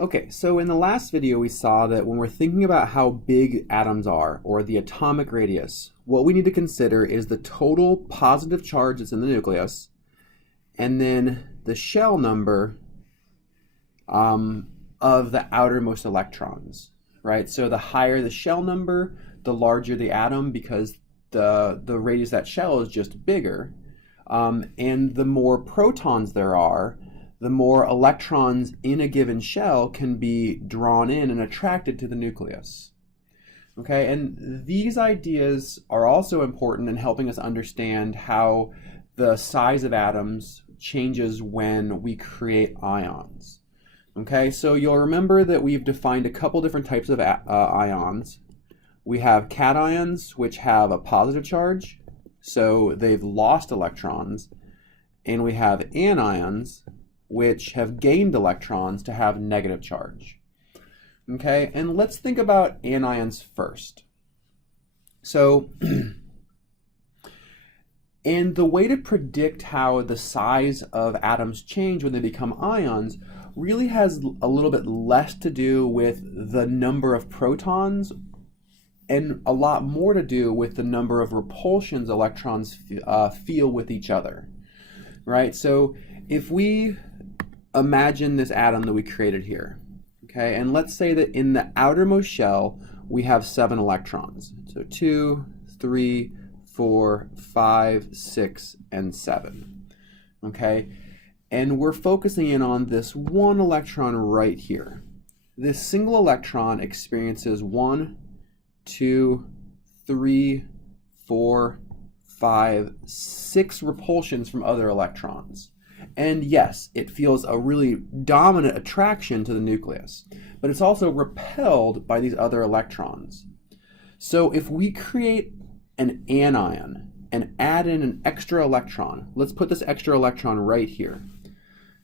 Okay, so in the last video we saw that when we're thinking about how big atoms are, or the atomic radius, what we need to consider is the total positive charge that's in the nucleus, and then the shell number of the outermost electrons, right? So the higher the shell number, the larger the atom, because the radius of that shell is just bigger, and the more protons there are, the more electrons in a given shell can be drawn in and attracted to the nucleus. Okay, and these ideas are also important in helping us understand how the size of atoms changes when we create ions. Okay, so you'll remember that we've defined a couple different types of ions. We have cations, which have a positive charge, so they've lost electrons, and we have anions, which have gained electrons to have negative charge. Okay, and let's think about anions first. So, and the way to predict how the size of atoms change when they become ions really has a little bit less to do with the number of protons and a lot more to do with the number of repulsions electrons feel with each other, right? So if we imagine this atom that we created here, okay, and let's say that in the outermost shell we have 7 electrons. So 2, 3, 4, 5, 6, and 7. Okay, and we're focusing in on this one electron right here. This single electron experiences 1, 2, 3, 4, 5, 6 repulsions from other electrons. And yes, it feels a really dominant attraction to the nucleus, but it's also repelled by these other electrons. So if we create an anion and add in an extra electron, let's put this extra electron right here.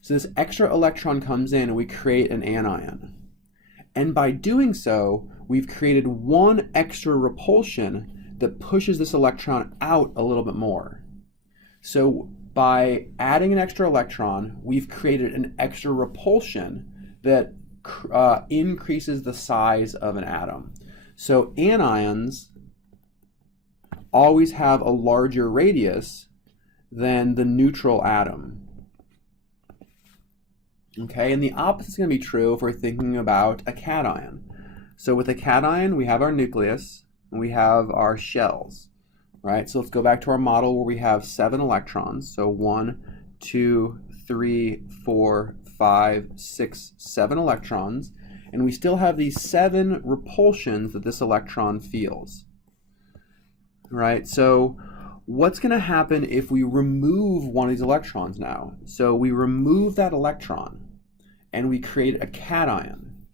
So this extra electron comes in and we create an anion. And by doing so, we've created one extra repulsion that pushes this electron out a little bit more. So by adding an extra electron, we've created an extra repulsion that increases the size of an atom. So anions always have a larger radius than the neutral atom. Okay, and the opposite is going to be true if we're thinking about a cation. So with a cation, we have our nucleus and we have our shells. Right, so let's go back to our model where we have 7 electrons. So 1, 2, 3, 4, 5, 6, 7 electrons. And we still have these 7 repulsions that this electron feels. Right, so what's going to happen if we remove one of these electrons now? So we remove that electron and we create a cation.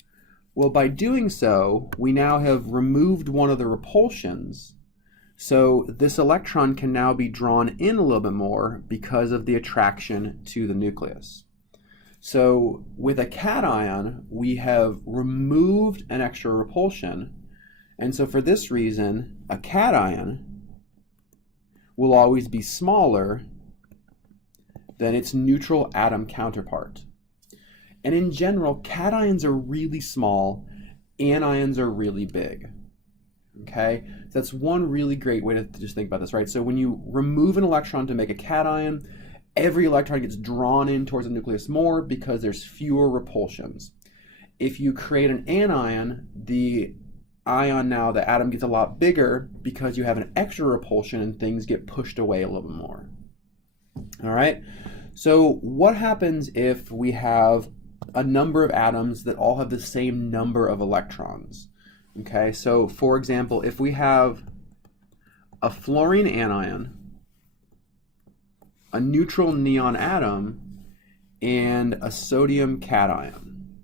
Well, by doing so, we now have removed one of the repulsions. So this electron can now be drawn in a little bit more because of the attraction to the nucleus. So with a cation, we have removed an extra repulsion. And so for this reason, a cation will always be smaller than its neutral atom counterpart. And in general, cations are really small, anions are really big. Okay, so that's one really great way to just think about this, right? So when you remove an electron to make a cation, every electron gets drawn in towards the nucleus more because there's fewer repulsions. If you create an anion, the atom gets a lot bigger because you have an extra repulsion and things get pushed away a little bit more. All right, so what happens if we have a number of atoms that all have the same number of electrons? Okay, so for example, if we have a fluorine anion, a neutral neon atom, and a sodium cation.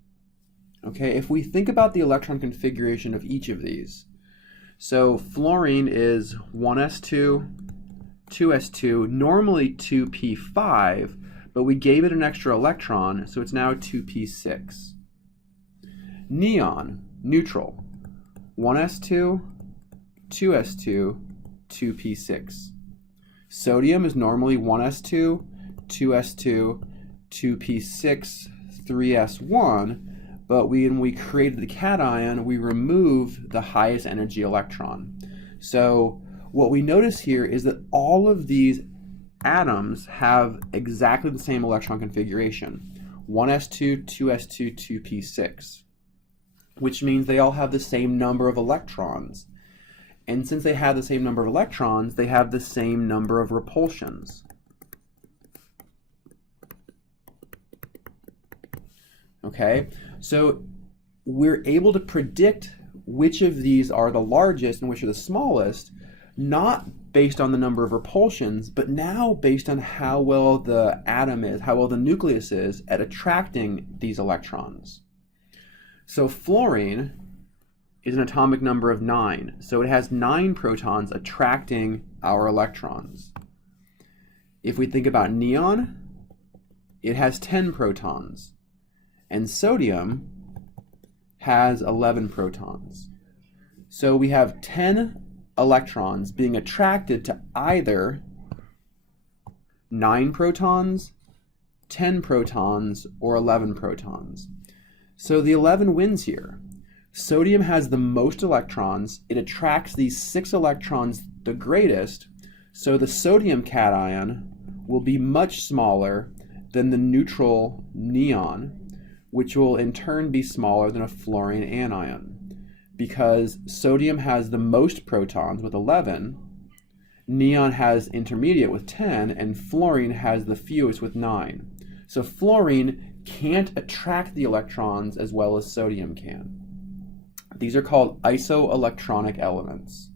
Okay, if we think about the electron configuration of each of these, so fluorine is 1s2, 2s2, normally 2p5, but we gave it an extra electron, so it's now 2p6. Neon, neutral, 1s2, 2s2, 2p6. Sodium is normally 1s2, 2s2, 2p6, 3s1, but when we created the cation, we remove the highest energy electron. So what we notice here is that all of these atoms have exactly the same electron configuration, 1s2, 2s2, 2p6, which means they all have the same number of electrons. And since they have the same number of electrons, they have the same number of repulsions. Okay, so we're able to predict which of these are the largest and which are the smallest, not based on the number of repulsions, but now based on how well the atom is, how well the nucleus is at attracting these electrons. So fluorine is an atomic number of 9, so it has 9 protons attracting our electrons. If we think about neon, it has 10 protons, and sodium has 11 protons. So we have 10 electrons being attracted to either 9 protons, 10 protons, or 11 protons. So the 11 wins here. Sodium has the most electrons. It attracts these 6 electrons the greatest, so the sodium cation will be much smaller than the neutral neon, which will in turn be smaller than a fluorine anion. Because sodium has the most protons with 11, neon has intermediate with 10, and fluorine has the fewest with 9. So fluorine can't attract the electrons as well as sodium can. These are called isoelectronic elements.